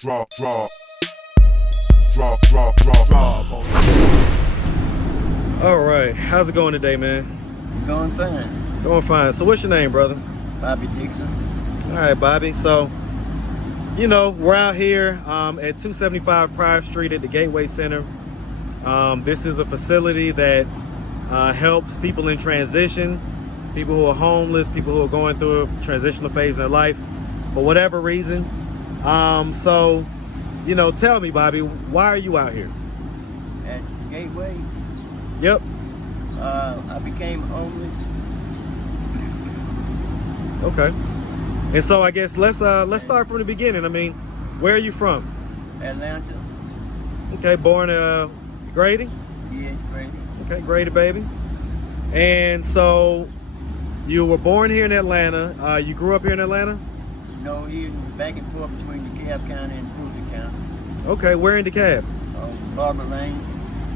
drop. All right, how's it going today, man? Going fine. Going fine. So what's your name, brother? Bobby Dixon. All right, Bobby. So, you know, we're out here at 275 Pryor Street at the Gateway Center. This is a facility that helps people in transition, people who are homeless, people who are going through a transitional phase in their life for whatever reason. So, you know, tell me, Bobby, why are you out here? At Gateway, Yep. I became homeless. Okay. And so I guess let's start from the beginning. I mean, where are you from? Atlanta. Okay, born Grady? Yeah, Grady. Okay, Grady, baby. And so you were born here in Atlanta. You grew up here in Atlanta? No, here back and forth between DeKalb County and Fulton County. Okay, where in DeKalb? Barber Lane,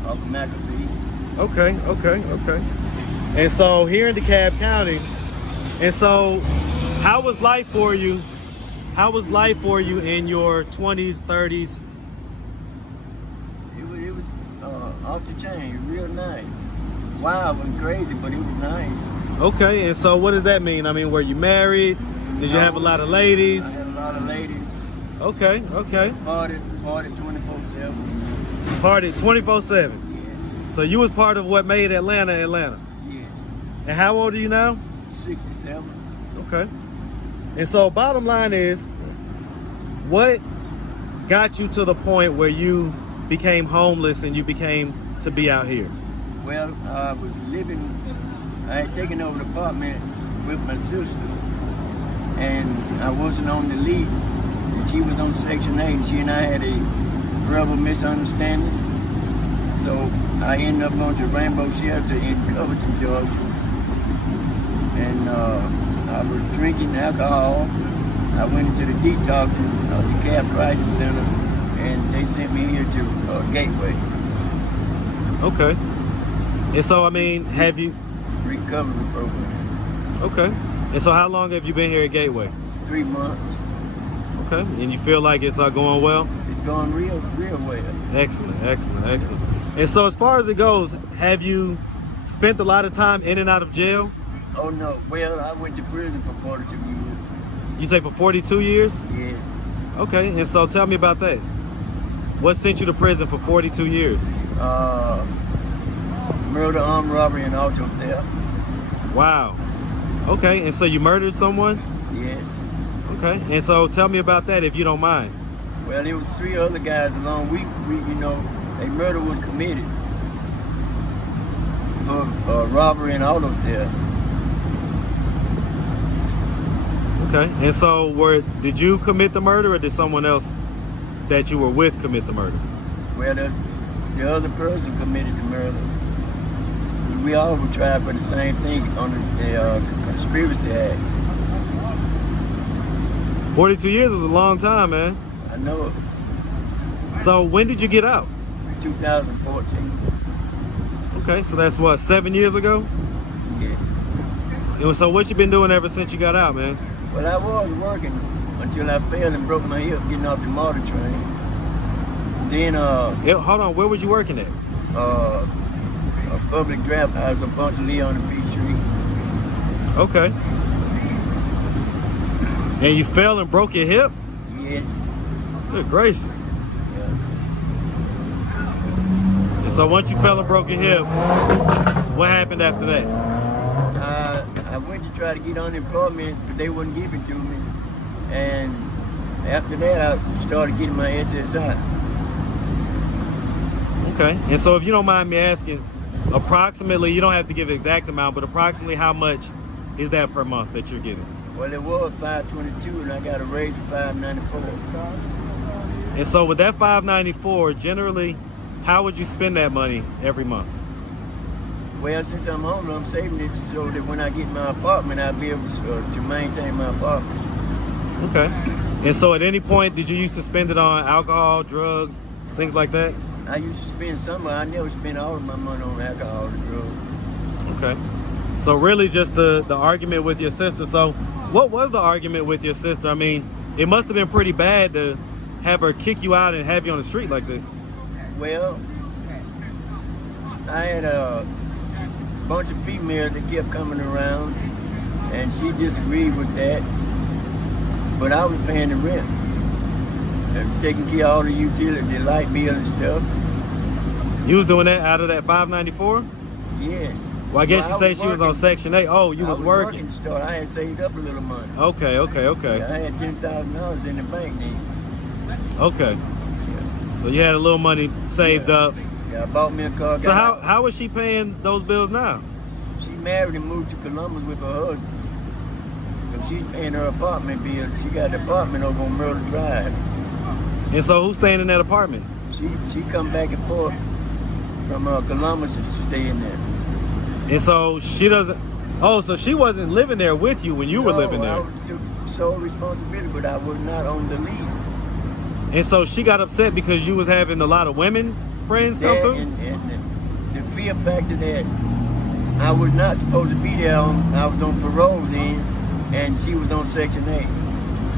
off of McAfee. Okay. And so here in DeKalb County, and so how was life for you? How was life for you in your 20s, 30s? It was off the chain, real nice. Wild and crazy, but it was nice. Okay, and so what does that mean? I mean, were you married? Did you have a lot of ladies? I had a lot of ladies. Okay. Party 24/7. Party 24/7. Yeah. So you was part of what made Atlanta, Atlanta. Yes. And how old are you now? 67. Okay. And so bottom line is, what got you to the point where you became homeless and you became to be out here? Well, I had taken over the apartment with my sister, and I wasn't on the lease, and she was on Section 8, and she and I had a verbal misunderstanding. So I ended up going to Rainbow Shelter in Covington, Georgia, and I was drinking alcohol. I went into the detoxing DeKalb Crisis Center, and they sent me here to Gateway. Okay. And so, I mean, have you... Recovery program. Okay. And so how long have you been here at Gateway? 3 months. Okay. And you feel like it's going well? It's going real well. Excellent. And so as far as it goes, have you spent a lot of time in and out of jail? Oh no, well, I went to prison for 42 years. You say for 42 years? Yes. Okay, and so tell me about that. What sent you to prison for 42 years? Murder, armed robbery, and auto theft. Wow. Okay, and so you murdered someone? Yes. Okay, and so tell me about that if you don't mind. Well, there was 3 other guys along. We a murder was committed for robbery and auto theft. Okay, and so did you commit the murder, or did someone else that you were with commit the murder? Well, the other person committed the murder. We all were tried for the same thing under the Conspiracy Act. 42 years is a long time, man. I know it. So when did you get out? 2014. Okay, so that's what, 7 years ago? Yes. And so what you been doing ever since you got out, man? Well, I was working until I fell and broke my hip getting off the motor train. Then, Hold on, where was you working at? A public draft house a bunch of Leon and Peachtree. Okay. And you fell and broke your hip? Yes. Good gracious. Yeah. And so once you fell and broke your hip, what happened after that? I went to try to get unemployment, but they wouldn't give it to me. And after that, I started getting my SSI. Okay. And so if you don't mind me asking, approximately, you don't have to give the exact amount, but approximately how much is that per month that you're getting? Well, it was $522, and I got a raise to $594. And so with that $594, generally, how would you spend that money every month? Well, since I'm homeless, I'm saving it so that when I get my apartment, I'll be able to maintain my apartment. Okay. And so at any point, did you used to spend it on alcohol, drugs, things like that? I used to spend some, I never spent all of my money on alcohol or drugs. Okay. So really just the argument with your sister. So what was the argument with your sister? I mean, it must have been pretty bad to, have her kick you out and have you on the street like this? Well, I had a bunch of females that kept coming around, and she disagreed with that. But I was paying the rent, and taking care of all the utilities, the light bill and stuff. You was doing that out of that 594? Yes. Well, I guess Well, you say she was on Section 8. Oh, you was working. Start. I had saved up a little money. Okay. Yeah, I had $10,000 in the bank then. Okay. Yeah. So you had a little money saved up. Yeah, I bought me a car. So how is she paying those bills now? She married and moved to Columbus with her husband. So she's paying her apartment bill. She got an apartment over on Myrtle Drive. And so who's staying in that apartment? She come back and forth from Columbus and stay in there. And so she doesn't. Oh, so she wasn't living there with you when you were living there. I took sole responsibility, but I was not on the lease. And so she got upset because you was having a lot of women friends come through? And the fear factor that I was not supposed to be there. I was on parole then, and she was on Section 8.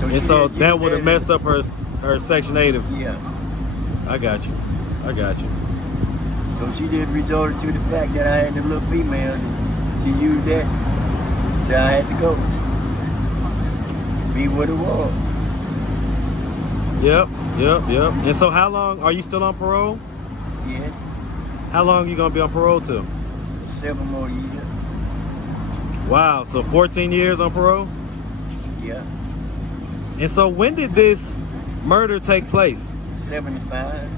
And so that would have messed up her Section 8. Yeah. I got you. So she just resorted to the fact that I had the little female. She used that. So I had to go. Be what it was. Yep. And so how long, are you still on parole? Yes. How long are you going to be on parole till? 7 more years. Wow, so 14 years on parole? Yeah. And so when did this murder take place? 75.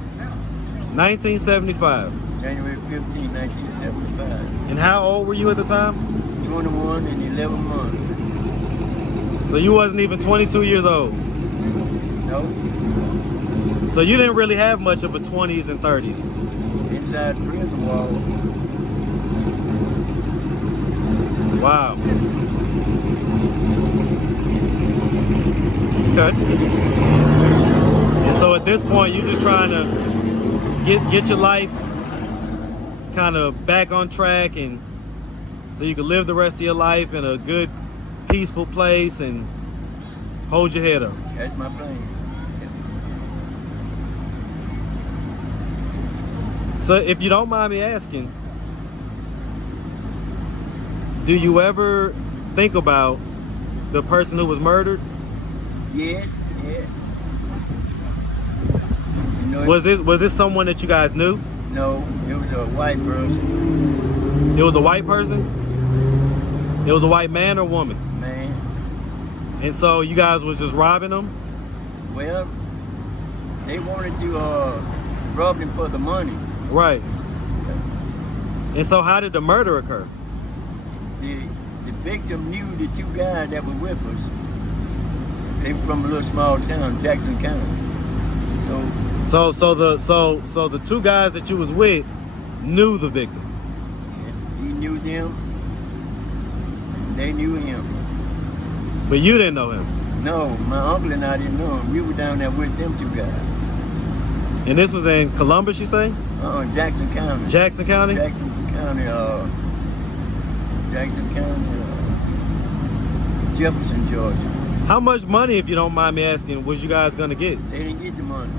1975. January 15, 1975. And how old were you at the time? 21 and 11 months. So you wasn't even 22 years old? No. So you didn't really have much of a 20s and 30s? Inside prison wall. Wow. Okay. And so at this point, you're just trying to get your life kind of back on track, and so you can live the rest of your life in a good, peaceful place and hold your head up. That's my plan. So if you don't mind me asking, do you ever think about the person who was murdered? Yes. You know, Was this someone that you guys knew? No, it was a white person. It was a white person? It was a white man or woman? Man. And so you guys was just robbing them? Well, they wanted to rob them for the money. Right. And so how did the murder occur? The victim knew the 2 guys that were with us. They were from a little small town, Jackson County. So the 2 guys that you was with knew the victim. Yes, he knew them. They knew him. But you didn't know him? No, my uncle and I didn't know him. We were down there with them 2 guys. And this was in Columbus, you say? Jackson County. Jackson County? Jackson County, Jefferson, Georgia. How much money, if you don't mind me asking, was you guys gonna get? They didn't get the money.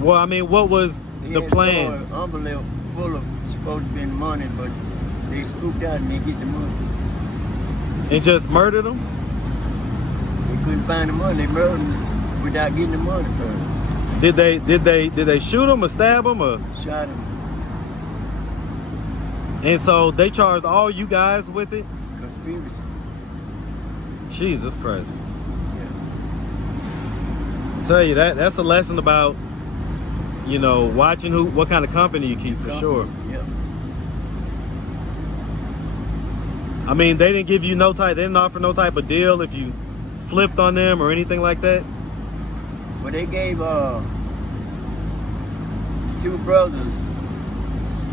Well, I mean, what was the plan? An envelope full of supposed to be money, but they scooped out and they get the money. And just murdered them? They couldn't find the money. They murdered them without getting the money first. Did they shoot him or stab him or? Shot him. And so they charged all you guys with it? Conspiracy. Jesus Christ. Yeah. I tell you, that's a lesson about, you know, watching what kind of company you keep, for sure. Yeah. I mean, they didn't give you they didn't offer no type of deal if you flipped on them or anything like that? Well, they gave 2 brothers,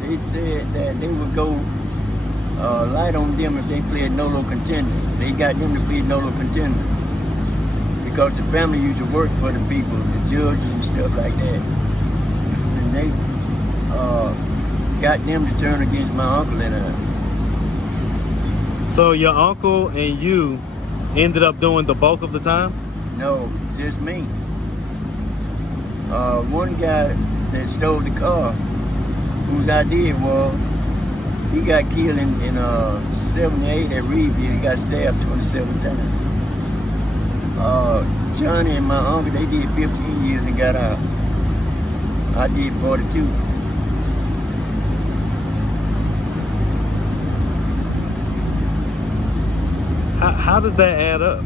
they said that they would go light on them if they played no-low contender. They got them to plead no-low contender because the family used to work for the people, the judges and stuff like that. And they got them to turn against my uncle and I. So your uncle and you ended up doing the bulk of the time? No, just me. One guy that stole the car, whose idea was, he got killed in 78 at Reedville. He got stabbed 27 times. Johnny and my uncle, they did 15 years and got out. I did 42. How does that add up?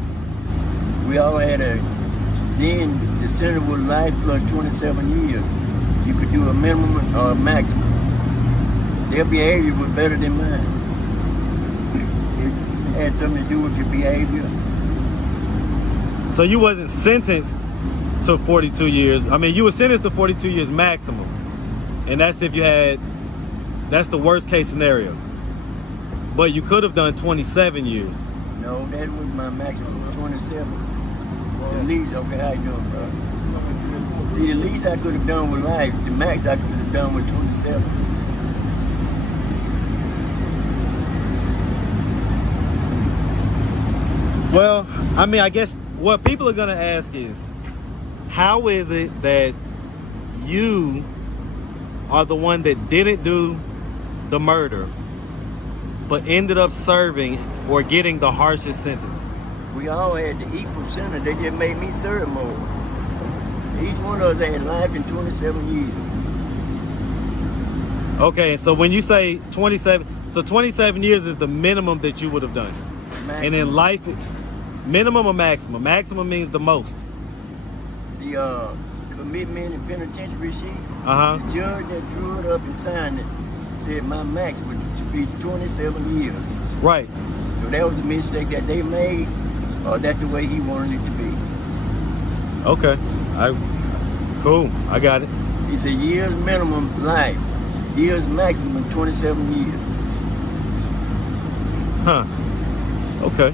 We all had then the sentence was life plus 27 years. You could do a minimum or a maximum. Their behavior was better than mine. It had something to do with your behavior. So you wasn't sentenced to 42 years. I mean, you were sentenced to 42 years maximum. And that's if you had, that's the worst case scenario. But you could have done 27 years. No, that was my maximum, 27. The least, okay, how you doing, bro? See, the least I could have done was life. The max I could have done was 27. Well, I mean, I guess what people are gonna ask is, how is it that you are the one that didn't do the murder, but ended up serving or getting the harshest sentence? We all had the equal sentence. They just made me serve more. Each one of us had life in 27 years. Okay, so when you say 27, so 27 years is the minimum that you would have done. Maximum. And in life, minimum or maximum? Maximum means the most. The commitment and penitentiary sheet, Uh-huh. the judge that drew it up and signed it said my max would be 27 years. Right. So that was a mistake that they made, or that's the way he wanted it to be. Okay. Cool. I got it. He said years minimum life, years maximum 27 years. Huh. Okay.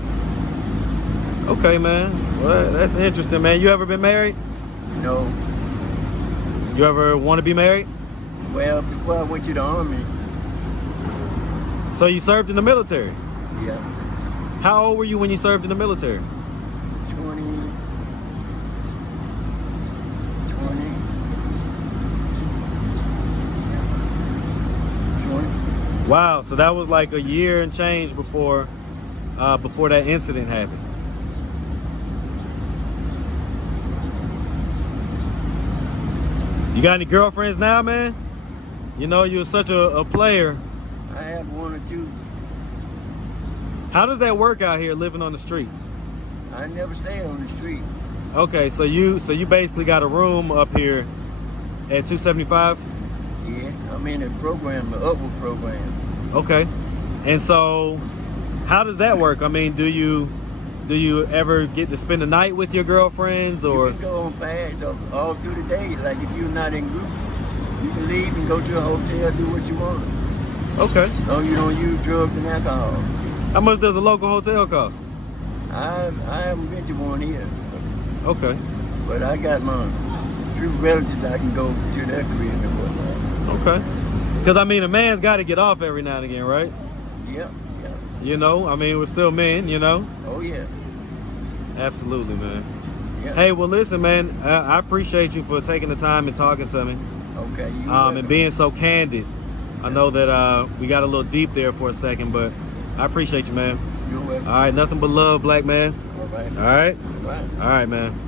Okay, man. Well, that's interesting, man. You ever been married? No. You ever want to be married? Well, before I went to the army, So you served in the military. yeah, How old were you when you served in the military? 20. Wow. So that was like a year and change before that incident happened. You got any girlfriends now, man? You know, you're such a player. I have one or two. How does that work out here living on the street? I never stayed on the street. Okay, so you basically got a room up here at 275? Yes, I'm in a program, the upward program. Okay. And so how does that work? I mean, do you ever get to spend the night with your girlfriends, or? You can go on fast all through the day. Like if you're not in group, you can leave and go to a hotel, do what you want. Okay. As long as you don't use drugs and alcohol. How much does a local hotel cost? I haven't been to one here, Okay. but I got my true relatives. I can go to their crib and whatnot. Okay. Because I mean, a man's got to get off every now and again, right? Yeah. You know, I mean, we're still men, you know? Oh yeah. Absolutely, man. Yeah. Hey, well, listen, man, I appreciate you for taking the time and talking to me. Okay. And being so candid. I know that we got a little deep there for a second, but I appreciate you, man. You're welcome. All right, nothing but love, black man. All right. All right? All right. All right, man.